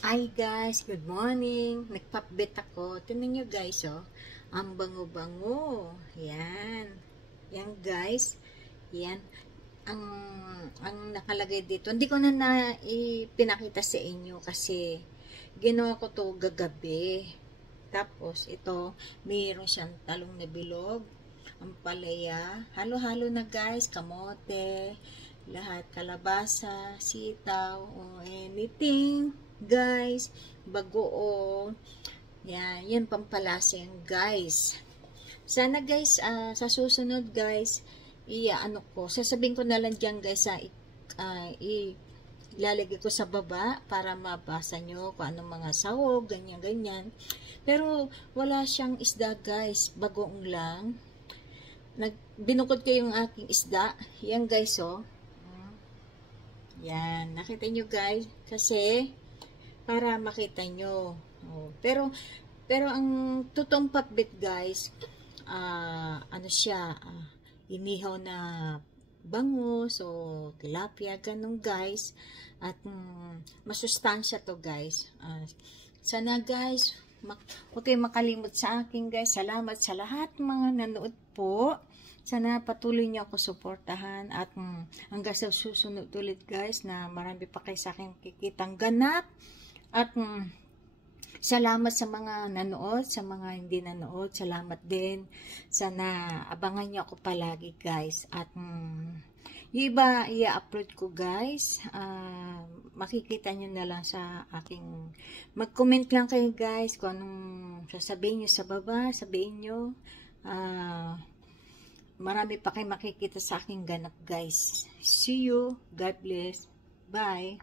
Hi guys, good morning. Nagpapbit ako. Tingnan nyo guys, oh. Ang bango-bango. Yan. Yan guys. Yan. Ang, ang nakalagay dito. Hindi ko na pinakita sa inyo kasi ginawa ko to gagabi. Tapos ito, mayroon siyang talong na bilog. Ang palaya. Halo-halo na guys. Kamote. Lahat. Kalabasa. Sitaw. O anything. Guys, bagoong. Yan pampalasing guys. Sana guys, sa susunod guys, sasabihin ko na lang dyan guys, ilalagay ko sa baba para mabasa nyo kung anong mga sahog, ganyan. Pero wala siyang isda guys, bagoong lang. Binukod ko yung aking isda. Yan guys, oh. Yan, nakita nyo guys, kasi para makita nyo. Pero ang totoong patbit guys, ano siya, inihaw na bangus o tilapia, ganun guys. At masustansya to guys. Sana guys, huwag kayong makalimot sa akin guys. Salamat sa lahat mga nanood po. Sana patuloy niyo ako suportahan at hanggang sa susunod ulit guys na marami pa kayo sa akin kikitang ganap. At salamat sa mga nanood, sa mga hindi nanood, salamat din. Sana abangan niyo ako palagi guys. At yung iba i-upload ko guys, makikita nyo na lang sa aking, mag-comment lang kayo guys kung anong sasabihin nyo sa baba, sabihin nyo. Marami pa kayo makikita sa aking ganap guys. See you, God bless, bye.